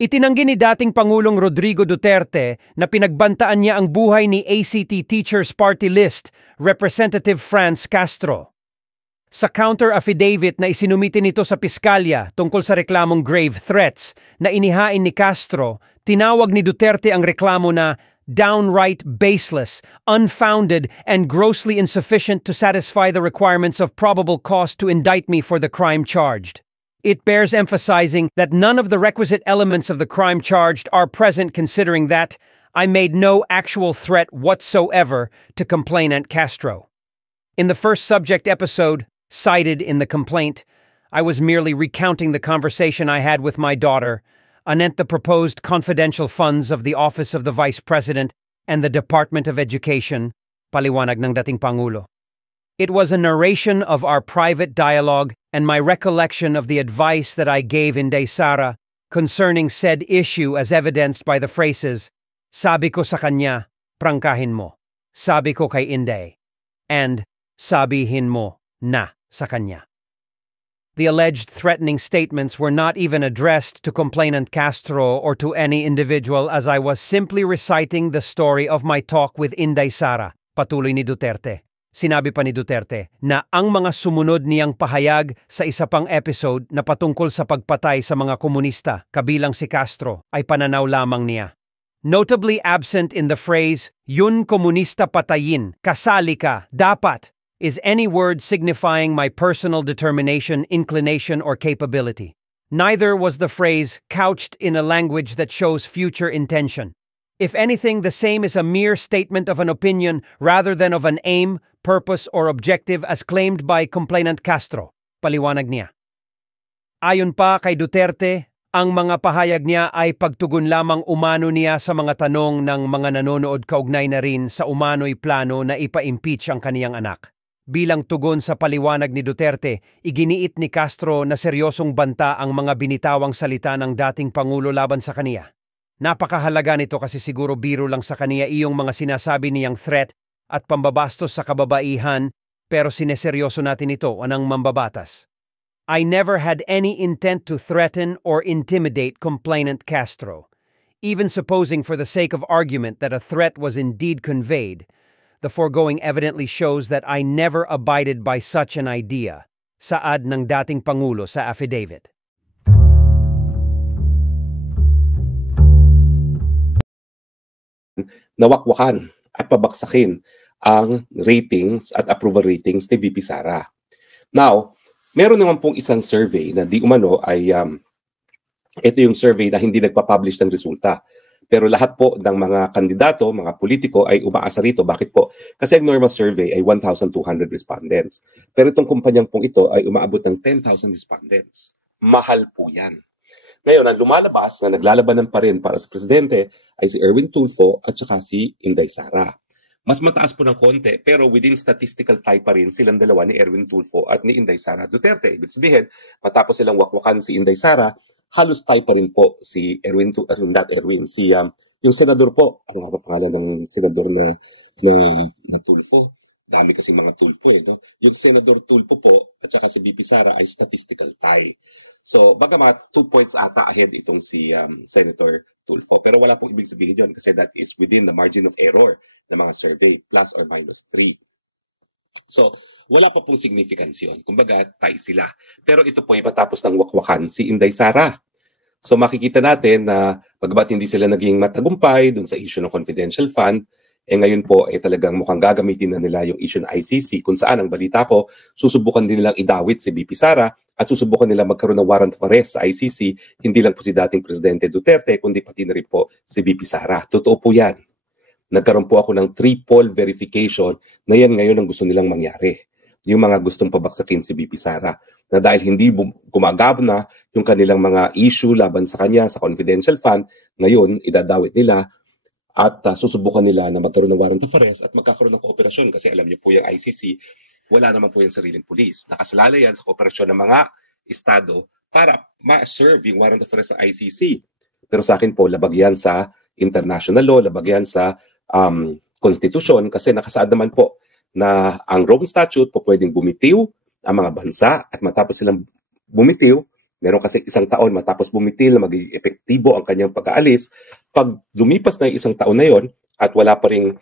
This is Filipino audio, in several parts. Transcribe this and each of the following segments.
Itinanggi ni dating Pangulong Rodrigo Duterte na pinagbantaan niya ang buhay ni ACT Teachers Party List, Representative Franz Castro. Sa counter-affidavit na isinumiti nito sa piskalya tungkol sa reklamong grave threats na inihain ni Castro, tinawag ni Duterte ang reklamo na downright baseless, unfounded, and grossly insufficient to satisfy the requirements of probable cause to indict me for the crime charged. It bears emphasizing that none of the requisite elements of the crime charged are present, considering that I made no actual threat whatsoever to complainant Castro. In the first subject episode, cited in the complaint, I was merely recounting the conversation I had with my daughter, anent the proposed confidential funds of the Office of the Vice President and the Department of Education, paliwanag ng dating Pangulo. It was a narration of our private dialogue and my recollection of the advice that I gave Inday Sara concerning said issue as evidenced by the phrases, "Sabi ko sa kanya, prangkahin mo. Sabi ko kay Inday," and "Sabihin mo na sa kanya." The alleged threatening statements were not even addressed to complainant Castro or to any individual, as I was simply reciting the story of my talk with Inday Sara, patuloy ni Duterte. Sinabi pa ni Duterte na ang mga sumunod niyang pahayag sa isa pang episode na patungkol sa pagpatay sa mga komunista, kabilang si Castro, ay pananaw lamang niya. Notably absent in the phrase, "Yun komunista patayin, kasali ka, dapat," is any word signifying my personal determination, inclination, or capability. Neither was the phrase couched in a language that shows future intention. If anything, the same is a mere statement of an opinion rather than of an aim, purpose, or objective as claimed by complainant Castro, paliwanag niya. Ayon pa kay Duterte, ang mga pahayag niya ay pagtugon lamang umano niya sa mga tanong ng mga nanonood kaugnay na rin sa umano'y plano na ipa-impeach ang kaniyang anak. Bilang tugon sa paliwanag ni Duterte, iginiit ni Castro na seryosong banta ang mga binitawang salita ng dating Pangulo laban sa kaniya. Napakahalaga nito kasi siguro biro lang sa kaniya iyong mga sinasabi niyang threat at pambabastos sa kababaihan, pero sineseryoso natin ito anang mambabatas. I never had any intent to threaten or intimidate complainant Castro. Even supposing for the sake of argument that a threat was indeed conveyed, the foregoing evidently shows that I never abided by such an idea, saad ng dating Pangulo sa affidavit. Nawakwakan at pabaksakin ang ratings at approval ratings ni VP Sara. Now, meron naman pong isang survey na di umano ay ito yung survey na hindi nagpa-publish ng resulta. Pero lahat po ng mga kandidato, mga politiko ay umaasa rito. Bakit po? Kasi ang normal survey ay 1,200 respondents. Pero itong kumpanyang pong ito ay umaabot ng 10,000 respondents. Mahal po yan. Ngayon, ang lumalabas na naglalabanan pa rin para sa presidente ay si Erwin Tulfo at saka si Inday Sara. Mas mataas po ng konti, pero within statistical tie pa rin silang dalawa ni Erwin Tulfo at ni Inday Sara Duterte. Ibig sabihin, matapos silang wakwakan si Inday Sara, halos tie pa rin po si Erwin, yung senador po. Ano nga ba pangalan ng senador na Tulfo? Dami kasi mga Tulfo no? Yung senador Tulfo po at saka si VP Sara ay statistical tie. So, bagamat 2 points ata ahead itong si Senator Tulfo. Pero wala pong ibig sabihin yun kasi that is within the margin of error ng mga survey, plus or minus 3. So, wala pa pong significance yun. Kumbaga, tie sila. Pero ito po ay matapos ng wakwakan si Inday Sara. So, makikita natin na bagamat hindi sila naging matagumpay dun sa issue ng confidential fund, ngayon po ay talagang mukhang gagamitin na nila yung issue ng ICC kung saan ang balita ko, susubukan din nilang idawit si VP Sara at susubukan nila magkaroon ng warrant of arrest sa ICC, hindi lang po si dating Presidente Duterte, kundi pati na rin po si VP Sara. Totoo po yan. Nagkaroon po ako ng triple verification na yan ngayon ang gusto nilang mangyari. Yung mga gustong pabaksakin si VP Sara. Na dahil hindi gumagab na yung kanilang mga issue laban sa kanya sa confidential fund, ngayon idadawit nila at susubukan nila na magkaroon ng warrant of arrest at magkakaroon ng kooperasyon kasi alam niyo po yung ICC, wala naman po yung sariling pulis. Nakasalala yan sa kooperasyon ng mga estado para ma-serve yung warrant of arrest ng ICC. Pero sa akin po, labag yan sa international law, labag yan sa konstitusyon kasi nakasaad naman po na ang Rome Statute po pwedeng bumitiw ang mga bansa at matapos silang bumitiw, Meron kasi isang taon matapos bumitil na magiging epektibo ang kanyang pag-aalis. Pag lumipas na yung isang taon na yon at wala pa ring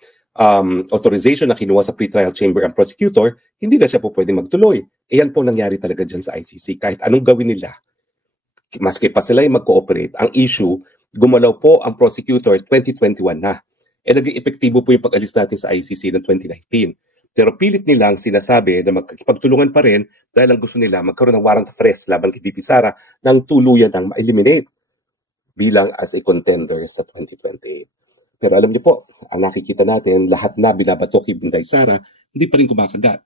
authorization na kinuha sa pretrial chamber ang prosecutor, hindi na siya po pwede magtuloy. Yan po nangyari talaga dyan sa ICC. Kahit anong gawin nila, maski pa sila yung mag-cooperate, ang issue, gumalaw po ang prosecutor 2021 na. Naging epektibo po yung pag-alis natin sa ICC ng 2019. Pero pilit nilang sinasabi na magkakipagtulungan pa rin dahil ang gusto nila magkaroon ng warrant of arrest laban kay VP Sara nang tuluyan ng ma-eliminate bilang as a contender sa 2028. Pero alam niyo po, ang nakikita natin, lahat na binabato kay Binday Sara, hindi pa rin kumakagat.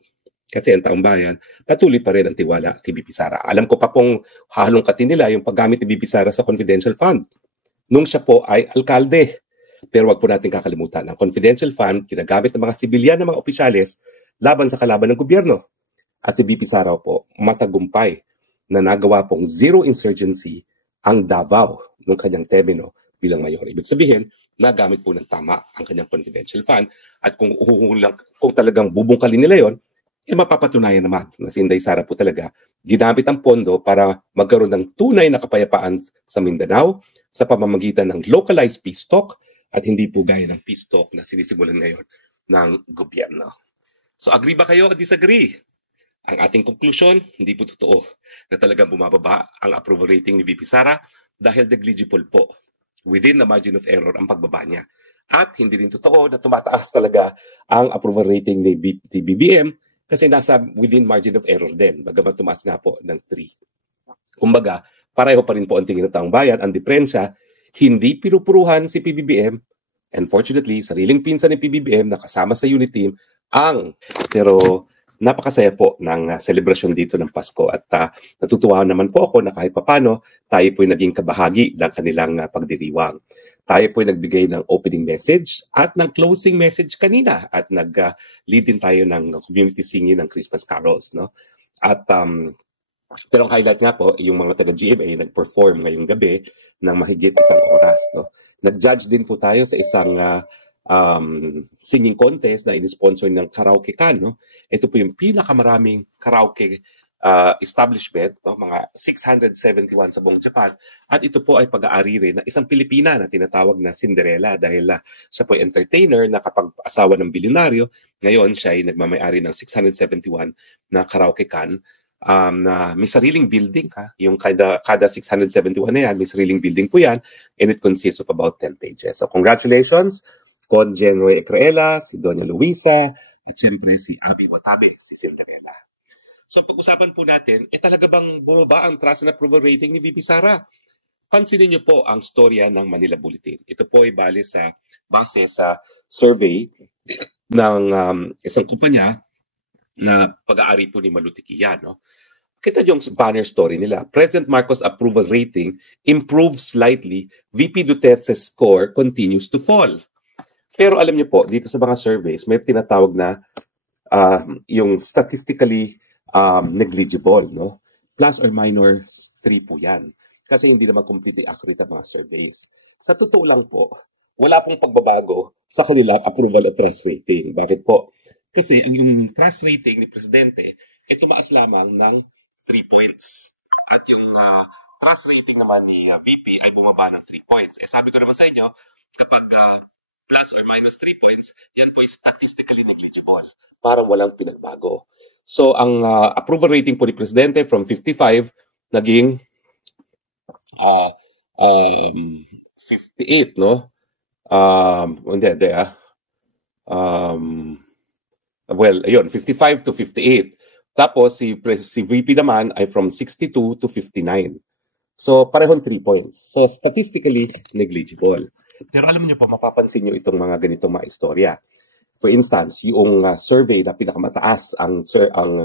Kasi ang taong bayan, patuloy pa rin ang tiwala kay VP Sara. Alam ko pa pong halongkatin nila yung paggamit ni VP Sara sa confidential fund. Nung siya po ay alkalde. Pero wag po natin kakalimutan, ang confidential fund, ginagamit ng mga sibilyan ng mga opisyales laban sa kalaban ng gobyerno. At si VP Sara po, matagumpay na nagawa pong zero insurgency ang Davao nung kanyang termino bilang mayor. Ibig sabihin, nagamit po ng tama ang kanyang confidential fund. At kung talagang bubungkalin nila yon, mapapatunayan naman na si Inday Sara po talaga ginamit ang pondo para magkaroon ng tunay na kapayapaan sa Mindanao sa pamamagitan ng localized peace talk at hindi po gaya ng peace talk na sinisimulan ngayon ng gobyerno. So agree ba kayo o disagree? Ang ating conclusion, hindi po totoo na talagang bumababa ang approval rating ni VP Sara dahil negligible po within the margin of error ang pagbaba niya. At hindi rin totoo na tumataas talaga ang approval rating ni BBM kasi nasa within margin of error din, bagamat tumaas nga po ng 3. Kumbaga, pareho pa rin po ang tingin ng taong bayan. Ang diferensya, hindi pinupuruhan si PBBM. Unfortunately, sariling pinsan ni PBBM na kasama sa unit team pero napakasaya po ng selebrasyon dito ng Pasko at natutuwa naman po ako na kahit papano tayo po'y naging kabahagi ng kanilang pagdiriwang. Tayo po'y nagbigay ng opening message at ng closing message kanina at nag-lead din tayo ng community singing ng Christmas carols, no? At pero ang highlight nga po, yung mga taga-GMA nag-perform ngayong gabi ng mahigit 1 oras, no? Nag-judge din po tayo sa isang singing contest na in-sponsor ng Karaoke Can, no? Ito po yung pinakamaraming karaoke establishment, no? Mga 671 sa buong Japan. At ito po ay pag-aari rin ng isang Pilipina na tinatawag na Cinderella dahil siya po ay entertainer na kapag-asawa ng bilyonaryo. Ngayon siya ay nagmamayari ng 671 na Karaoke Can. Na may sariling building, yung kada 671 na yan, may sariling building po yan, and it consists of about 10 pages. So congratulations, Con Genoe Ecraela, si Donna Luisa, at siyempre si Abby Watabe, si Cinderella. So pag-usapan po natin, talaga bang bumaba ang trust and approval rating ni VP Sara? Pansinin niyo po ang storya ng Manila Bulletin. Ito po ay base sa survey ng isang kumpanya na pag-aari po ni Malutikian, no? Kita yung banner story nila. President Marcos approval rating improves slightly. VP Duterte's score continues to fall. Pero alam niyo po, dito sa mga surveys, may tinatawag na yung statistically negligible, no? Plus or minus 3 po yan. Kasi hindi naman completely accurate ang mga surveys. Sa totoo lang po, wala pong pagbabago sa kanilang approval at trust rating. Bakit po? Kasi ang yung trust rating ni Presidente ay tumaas lamang ng 3 points. At yung trust rating naman ni VP ay bumaba ng 3 points. Sabi ko naman sa inyo, kapag plus or minus 3 points, yan po is statistically negligible. Parang walang pinagbago. So ang approval rating po ni Presidente from 55 naging 58, no? Well, ayun, 55 to 58. Tapos, si VP naman ay from 62 to 59. So, parehong 3 points. So, statistically, negligible. Pero alam niyo po, mapapansin niyo itong mga ganitong mga istorya. For instance, yung survey na pinakamataas ang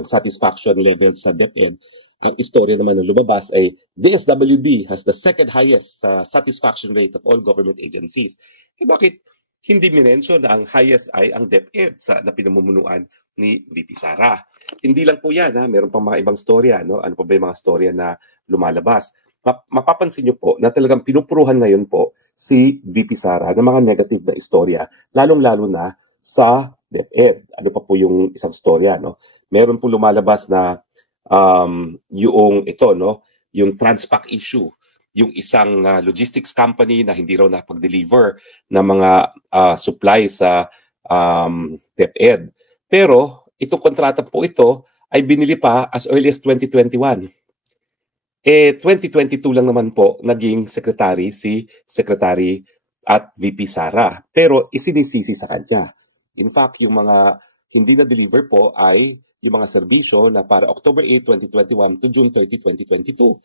satisfaction level sa DepEd, ang istorya naman na lumabas ay DSWD has the second highest satisfaction rate of all government agencies. Bakit hindi minention na ang highest ay ang DepEd na pinamumunuan ni VP Sara? Hindi lang po yan, meron pang mga ibang storya, no? Ano pa ba yung mga storya na lumalabas? Mapapansin niyo po na talagang pinupuruhan ngayon po si VP Sara ng mga negative na istorya, lalong-lalo na sa DepEd. Ano pa po yung isang storya, no? Meron po lumalabas na yung ito, no? yung Transpac issue, yung isang logistics company na hindi raw napag-deliver ng mga supply sa DepEd. Pero itong kontrata po ito ay binili pa as early as 2021. 2022 lang naman po naging secretary si Secretary at VP Sara. Pero isinisisi sa kanya. In fact, yung mga hindi na-deliver po ay yung mga serbisyo na para October 8, 2021 to June 30, 2022.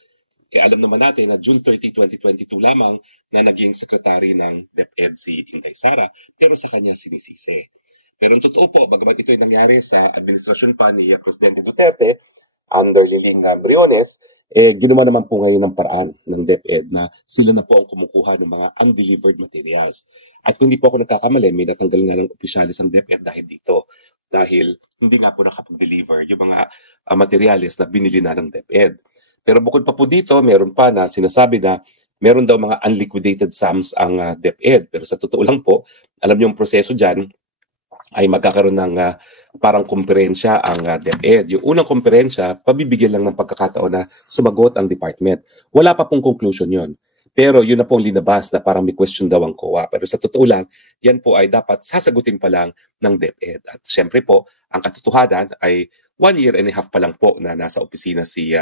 Alam naman natin na June 30, 2022 lamang na naging secretary ng DepEd si Inday Sara, pero sa kanya sinisisi. Pero ang totoo po, bagamat ito'y nangyari sa administrasyon pa ni Presidente Duterte, under Liling Briones, ginawa naman po ngayon ng paraan ng DepEd na sila na po ang kumukuha ng mga undelivered materials. At kung hindi po ako nagkakamali, may natanggal nga ng opisyalis ng DepEd dahil dito. Dahil hindi nga po nakapag-deliver yung mga materials na binili na ng DepEd. Pero bukod pa po dito, meron pa na sinasabi na meron daw mga unliquidated sums ang DepEd. Pero sa totoo lang po, alam niyo yung proseso dyan ay magkakaroon ng parang komperensya ang DepEd. Yung unang komperensya, pabibigyan lang ng pagkakataon na sumagot ang department. Wala pa pong conclusion yon. Pero yun na pong linabas na parang may question daw ang COA. Pero sa totoo lang, yan po ay dapat sasagutin pa lang ng DepEd. At syempre po, ang katotohanan ay 1 year and a half pa lang po na nasa opisina si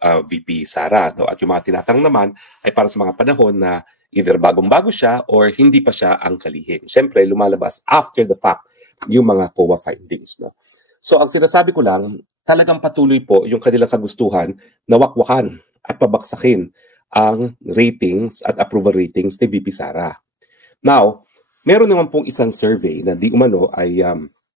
VP Sara. No? At yung mga tinatanong naman ay para sa mga panahon na either bagong-bago siya or hindi pa siya ang kalihim. Siyempre, lumalabas after the fact yung mga COA findings. No? So, ang sinasabi ko lang, talagang patuloy po yung kanilang kagustuhan na wakwakan at pabaksakin ang ratings at approval ratings ni VP Sara. Now, meron naman pong isang survey na di umano ay